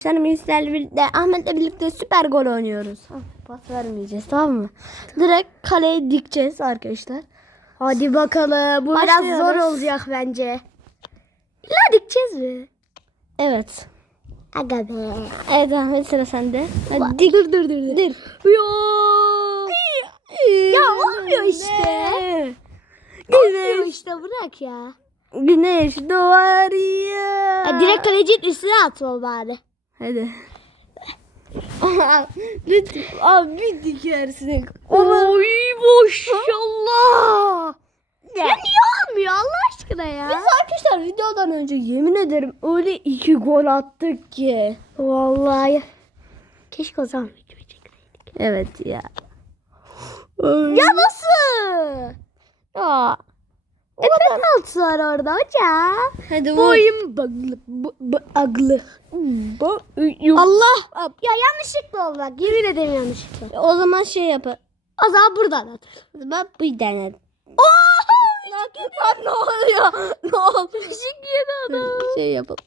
Canım sizlerle birlikte Ahmet'le birlikte süper gol oynuyoruz. Ah, Pas vermeyeceğiz tamam mı? Direkt kaleye dikeceğiz arkadaşlar. Hadi bakalım. Bu biraz zor olacak bence. İlla dikeceğiz mi? Evet. Aga be. Evet Ahmet sıra sende. Hadi dik. Dur dur dur. dur. Dur. Yo. Ya olmuyor işte. Olmuyor işte bırak ya. güneş doğar ya. ya direkt kalecinin üstüne atma bari. Hadi. Lütfen abi dikersin. Oy maşallah. Ya niye olmuyor Allah aşkına ya? Biz arkadaşlar videodan önce yemin ederim öyle iki gol attık ki. Vallahi. Keşke o zaman video çekseydik. Evet ya. Ya nasıl? Ya. E penaltı var orada hocam. Hadi vur. Boyum baglı. Bu, bu, aglı. Bu- Yok. Allah. Ya yanlışlıkla oldu bak. Yemin ederim yanlışlıkla. O zaman şey yapar. O zaman buradan at. Ben bir denedim. Lan ne oluyor? Ne oldu? Dur, Şey yapalım.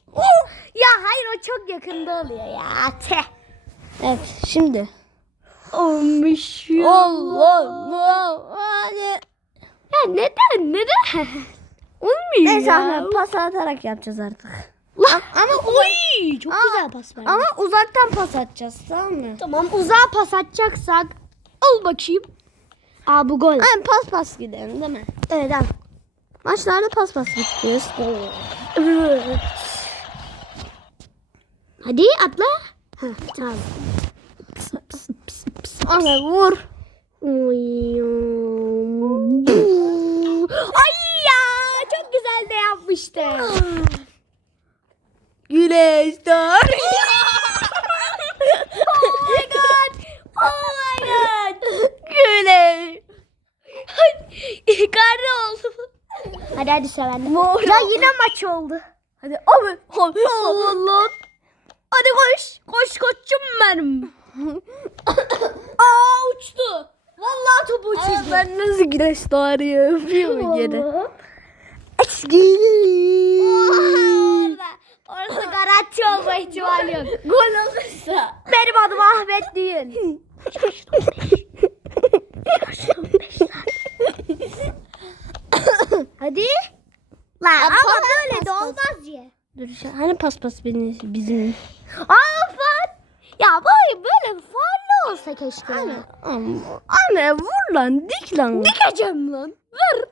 Ya hayır o çok yakında oluyor ya. Te. Evet şimdi. Olmuş Allah Allah. Hadi. Ya neden? Neden? Olmuyor Neyse ya. Ahmet pas atarak yapacağız artık. Ama oy çok Aa, güzel pas verdi. Ama uzaktan pas atacağız tamam mı? tamam uzağa pas atacaksak al bakayım. Aa bu gol. Aynen pas pas gidelim değil mi? Evet al. Maçlarda pas pas gidiyoruz. Hadi atla. Ha, tamam. Ahmet vur. Ay ya çok güzel yapmıştı. Güneş doğar. oh my god. Oh my god. Güneş. Karne oldu. Hadi hadi sevendim. Ya yine maç oldu. Hadi abi. Hadi. Allah. Hadi koş. Koş koçum benim. Aa uçtu. Vallahi topu uçurdu. Ben nasıl güneş doğar ya? Yapıyor Eski. Orada, garanti olma ihtimali yok. Gol olursa. Benim adım Ahmet değil. Hadi. Lan ama böyle de pas. olmaz ya. Dur hani pas pas benim, bizim. Aa faal. Ya böyle böyle faal olsa keşke. Anne, ama- anne vur lan dik lan. Dikeceğim lan. Ver.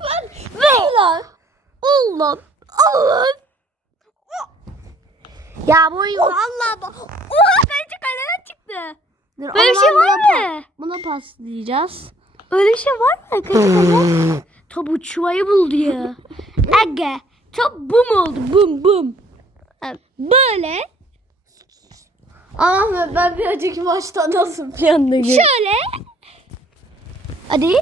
Ver. Ver lan. Al lan. Al lan. Ya bu oyun valla bak. Oha kaleci kaleden çıktı. Dur, Böyle o bir şey var mı? Buna paslayacağız. Öyle bir şey var mı? Kaleci kaleden. Top uçmayı buldu ya. Aga. Top bum oldu. Bum bum. Böyle. Ahmet ben bir önceki maçta nasıl bir anda Şöyle. Hadi.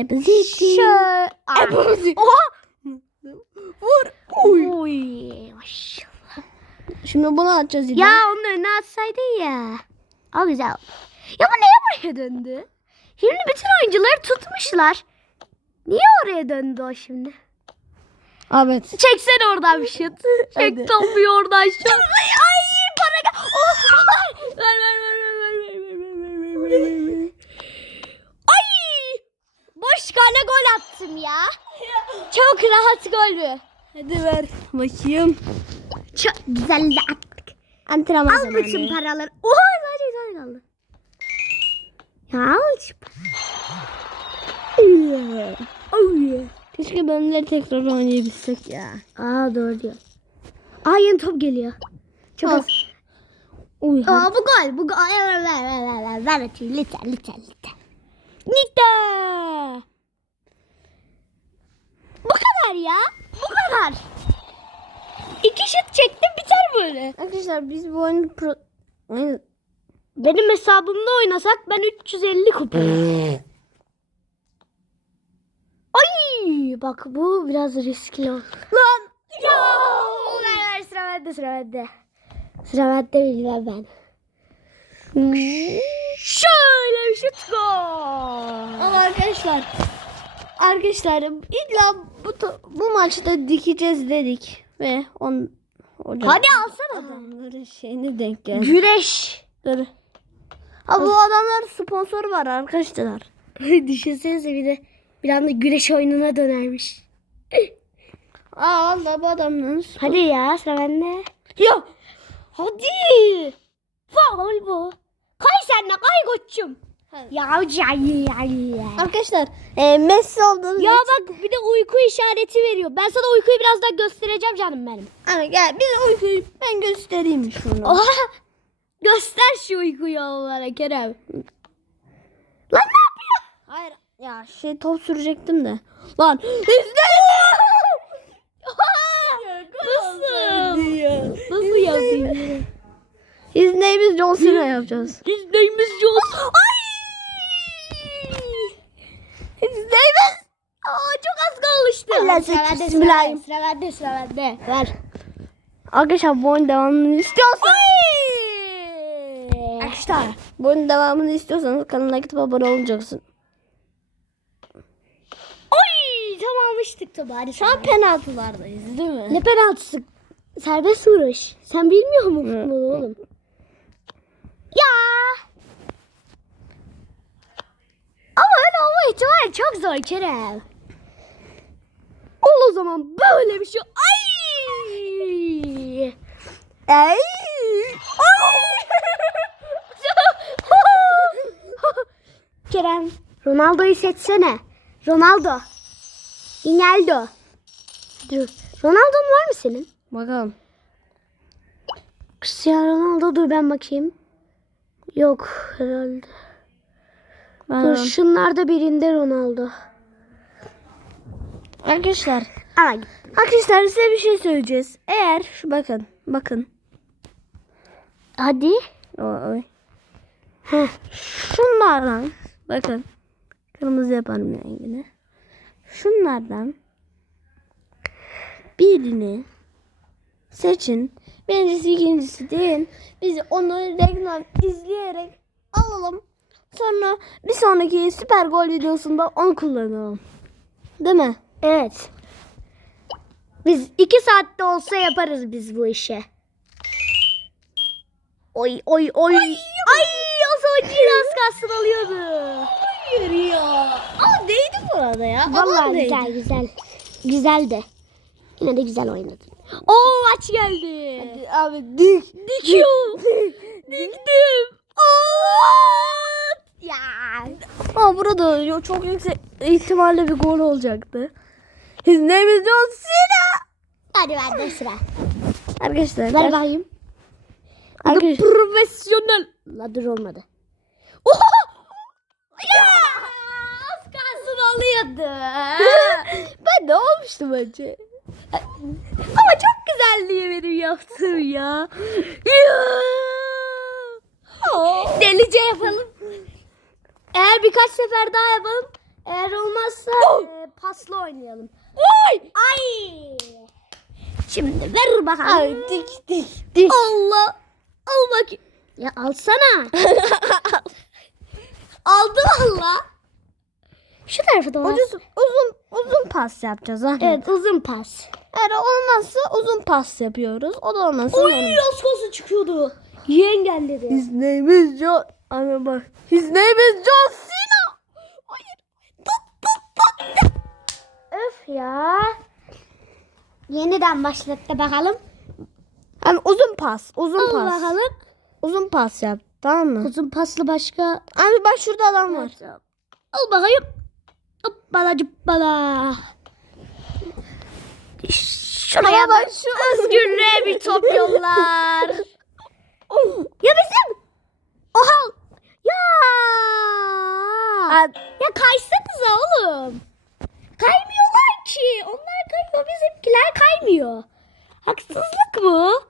Ebziti. Şöyle. Ebziti. Oha. Vur. Uy. maşallah. Şimdi bunu atacağız. Ya onun önüne atsaydın ya. O güzel. Ya bu niye buraya döndü? Şimdi bütün oyuncuları tutmuşlar. Niye oraya döndü o şimdi? Ahmet. Çeksene oradan bir şut. Çek topu oradan şut. Ay para. Oh, ver ver ver ver ver ver ver ver ver ver! Boş kale gol attım ya. Çok rahat gol mü? Hadi ver. Bakayım. Çok güzel de attık. Antrenman Al zamanı. bütün paraları. Oha sadece güzel kaldı. Ya al. Keşke bölümleri tekrar oynayabilsek ya. Aa doğru diyor. Aa yeni top geliyor. Çok az. Uy. Aa bu gol. Bu gol. Ver ver ver ver ver. Atayım. Lütfen lütfen lütfen. Nita. Bu kadar ya. Bu kadar. İki şut çektim biter böyle. Arkadaşlar biz bu oyunu pro... Oyun... Benim hesabımda oynasak ben 350 kupa. Ay bak bu biraz riskli oldu. Lan ya. Ver ver sıra bende sıra bende. Sıra bende bilmem ben. Şöyle bir şut gol. Arkadaşlar arkadaşlar illa bu, bu maçta dikeceğiz dedik ve on hocam Hadi alsana adamların şeyine denk geldi. Güreş. Dur. Ha bu adamlar sponsor var arkadaşlar. Düşünsenize bir de bir anda güreş oyununa dönermiş. Aa valla bu adamların sponsor. Hadi ya sıra bende. Ya Hadi. Faul bu. Kay sen de kay koçum. Ya arkadaşlar e, Messi olduğunuz Ya bak bir de uyku işareti veriyor. Ben sana uykuyu birazdan göstereceğim canım benim. Ana gel bir uykuyu ben göstereyim şunu. Oha. Göster şu uykuyu onlara Kerem. Lan ne yapıyor? Hayır ya şey top sürecektim de. Lan izle. Nasıl? Nasıl yapayım? His name's John Cena yapacağız. His name is John. Ay! His name's Aa, çok az kalmıştı. Allah Sıra seni bende, bismillahirrahmanirrahim. Sıra bende, sıra bende. Ver. Arkadaşlar bu oyun devamını istiyorsanız! Arkadaşlar bu oyunun devamını istiyorsanız kanala gidip abone olacaksın. Oy! Tam almıştık tabi. Hadi Şu an penaltılardayız değil mi? Ne penaltısı? Serbest vuruş. Sen bilmiyor musun futbolu oğlum? Ya! Ama öyle olma ihtimali çok zor Kerem. Zaman böyle bir şey. Ay! Ey! Kerem, Ronaldo'yu seçsene. Ronaldo. Ronaldo. Dur. Ronaldo'nun var mı senin? Bakalım. Cristiano Ronaldo dur ben bakayım. Yok herhalde. Ben Dur şunlarda birinde Ronaldo. Arkadaşlar Ama git. Arkadaşlar size bir şey söyleyeceğiz. Eğer şu bakın bakın. Hadi. Oy. Heh. Şunlardan bakın. Kırmızı yaparım rengini. Şunlardan birini seçin. Birincisi ikincisi deyin. Biz onu reklam izleyerek alalım. Sonra bir sonraki süper gol videosunda onu kullanalım. Değil mi? Evet. Biz iki saatte olsa yaparız biz bu işi. Oy oy oy. Ay, o sonucu az kalsın alıyordu. Hayır ya. Ama değdi burada ya. Vallahi güzel güzel. Güzel de. Yine de güzel oynadın. Oo maç geldi. Hadi abi dik. Dikiyor. Diktim. Aa! Ya. Ama burada çok yüksek ihtimalle bir gol olacaktı. His name is John Cena. Hadi bende sıra. Arkadaşlar. Ver bakayım. Arkadaşlar. Profesyonel. La dur olmadı. Oha! Ya! Az kalsın alıyordu. ben de olmuştu bence. Ama çok güzelliği benim yaptığım ya. Ya! Delice yapalım. Eğer birkaç sefer daha yapalım. Eğer olmazsa e, pasla oynayalım. Oy. Ay! Şimdi ver bakalım. Ay dik dik dik. Allah! Al bakayım. Ya alsana. Aldı valla. Şu tarafa da uzun, uzun uzun pas yapacağız Ahmet. Evet uzun pas. Eğer olmazsa uzun pas yapıyoruz. O da olmazsa Oy kalsın çıkıyordu. İyi engelledi. His name is John. Ama bak. His name is John Cena. Ya. Yeniden başlattı bakalım. Yani uzun pas. Uzun Al pas. bakalım. Uzun pas yap. Tamam mı? Uzun paslı başka. Abi bak şurada adam var. Al bakayım. Hoppala cıppala. Şuraya bak şu özgürlüğe bir top yollar. ya bizim. Oha. Ya. Ya kaysanıza oğlum. Kaymıyorlar ki. Onlar kayıyor bizimkiler kaymıyor. Haksızlık bu.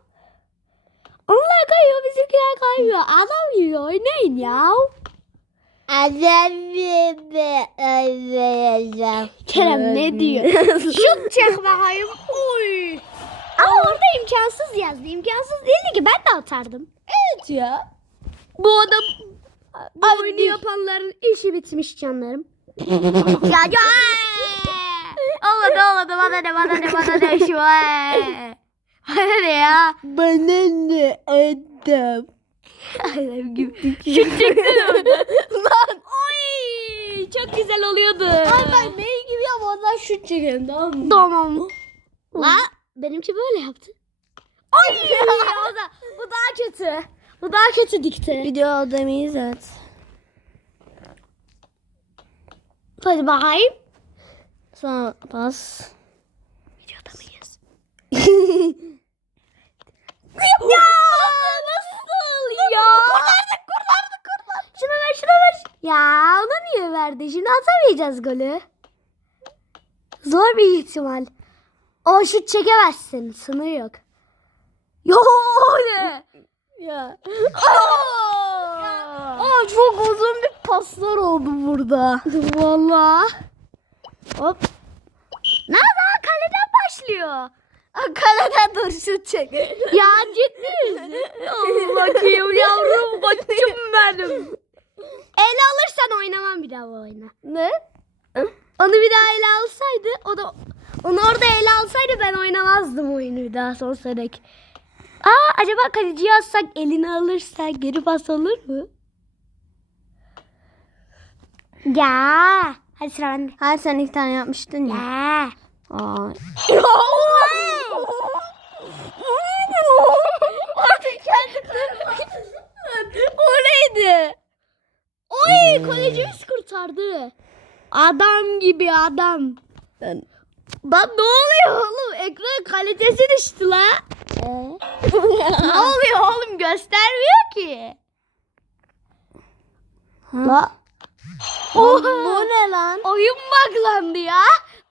Onlar kayıyor bizimkiler kaymıyor. Adam gibi oynayın ya. Kerem ne diyor? Şut çek bakayım. Oy. Ama orada imkansız yazdı. İmkansız değildi ki ben de atardım. Evet ya. Bu adam bu oyunu yapanların işi bitmiş canlarım. ya ya. Bana ne bana ne bana ne şu Hadi ya. Bana ne adam? Adam gibi. Şut çektin orada. Lan. Oy. Çok güzel oluyordu. Ay ben benim gibi yapmadan şut çekelim tamam mı? Tamam. La benimki böyle yaptı. Ay o da, bu daha kötü. Bu daha kötü dikti. Video demeyiz evet. Hadi bakayım. Sonra pas. Ya nasıl ya? Kurtardık kurtardık kurtardık. Şuna ver şuna ver. Ya ona niye verdi? Şimdi atamayacağız golü. Zor bir ihtimal. O şut çekemezsin. Sınır yok. Yo ne? Ya. Aa! Aa çok uzun bir paslar oldu burada. Valla. Hop. Ne daha kaleden başlıyor. Kaleden dur şut çek. Ya ciddi bakayım yavrum bakayım benim. Ele alırsan oynamam bir daha bu oyunu. ne? Onu bir daha ele alsaydı o da onu orada ele alsaydı ben oynamazdım oyunu bir daha sonsuza dek. Aa acaba kaleciyi atsak elini alırsa geri pas olur mu? Ya. Hadi sıra bende. Hayır sen ilk tane yapmıştın ya. Ya. Aa. O neydi? Oy kalecimiz kurtardı. Adam gibi adam. Ben... Lan ne oluyor oğlum? Ekran kalitesi düştü la. ne oluyor oğlum? Göstermiyor ki. La. Oha. Bu ne lan? Oyun buglandı ya.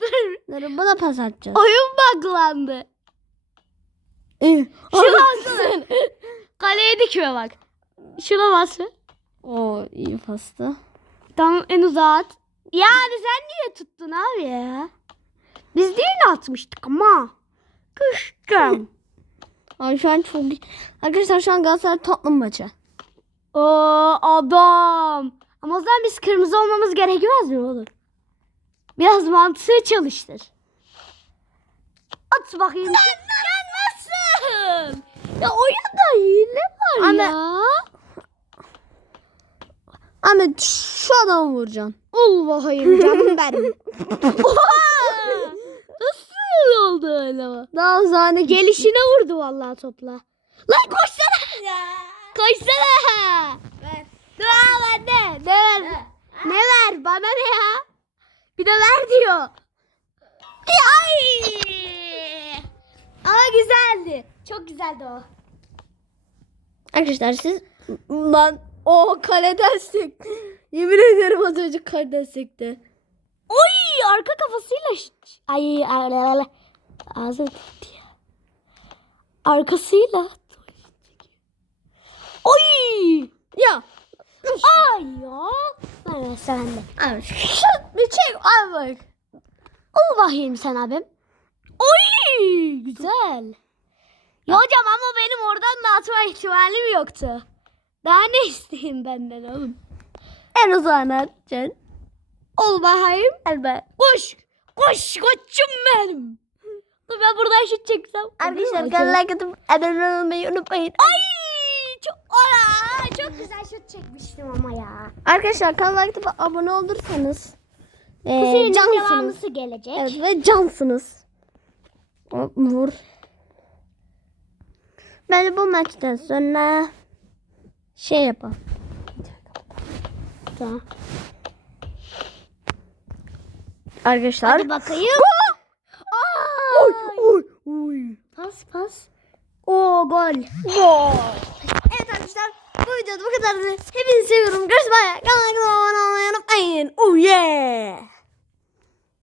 Dur. Dur buna pas atacağız. Oyun buglandı. İyi. Şuna baksana. Kaleye dikme bak. Şuna bas. Oo iyi pastı. Tamam en uzağa at. Yani sen niye tuttun abi ya? Biz değil atmıştık ama. Kışkım. Ay şu an çok... Arkadaşlar şu an Galatasaray Tottenham maçı. Oo adam. Ama o zaman biz kırmızı olmamız gerekmez mi oğlum? Biraz mantığı çalıştır. At bakayım. Ya? Ya oyunda hile var Ama- ya. Ahmet şu adamı vuracaksın. Ol bakayım canım benim. Nasıl oldu öyle o? Daha zane gel. Gelişine vurdu vallahi topla. Lan koşsana. Koşsana. Ver. Dur bende. Ne ver? Ne ver? Bana ne ya? Bir de ver diyor. Ay! Ama güzeldi. Çok güzeldi o. Arkadaşlar siz... Lan o kaleden sekti. Yemin ederim az önce kaleden sekti. Oy arka kafasıyla ay ay ağzı gitti ya. Arkasıyla Oy! Ya. Ay ya. Ben sen de. Abi bir çek. Abi bak. Ol bakayım sen abim. Oy! Güzel. Ya hocam ama benim oradan da atma ihtimalim yoktu. Daha ne isteyeyim benden oğlum? En uzağına atacaksın. Ol bakayım. Elbet. Koş. Koş koçum benim. Dur ben buradan şut çeksem. Arkadaşlar kanala katıp abone olmayı unutmayın. Ay çok ara çok güzel şut çekmiştim ama ya. Arkadaşlar kanala katıp abone olursanız Bu ee, serinin cansınız. devamısı gelecek. Evet ve cansınız. Hop, Vur. Ben bu maçtan sonra şey yapalım. Tamam. Arkadaşlar. Hadi bakayım. Oy, oy, oy. Pas pas. Oo gol. Gol. Evet arkadaşlar bu videoda bu kadardı. Hepinizi seviyorum. Görüşmek üzere. Kanalıma abone olmayı unutmayın. Oh yeah.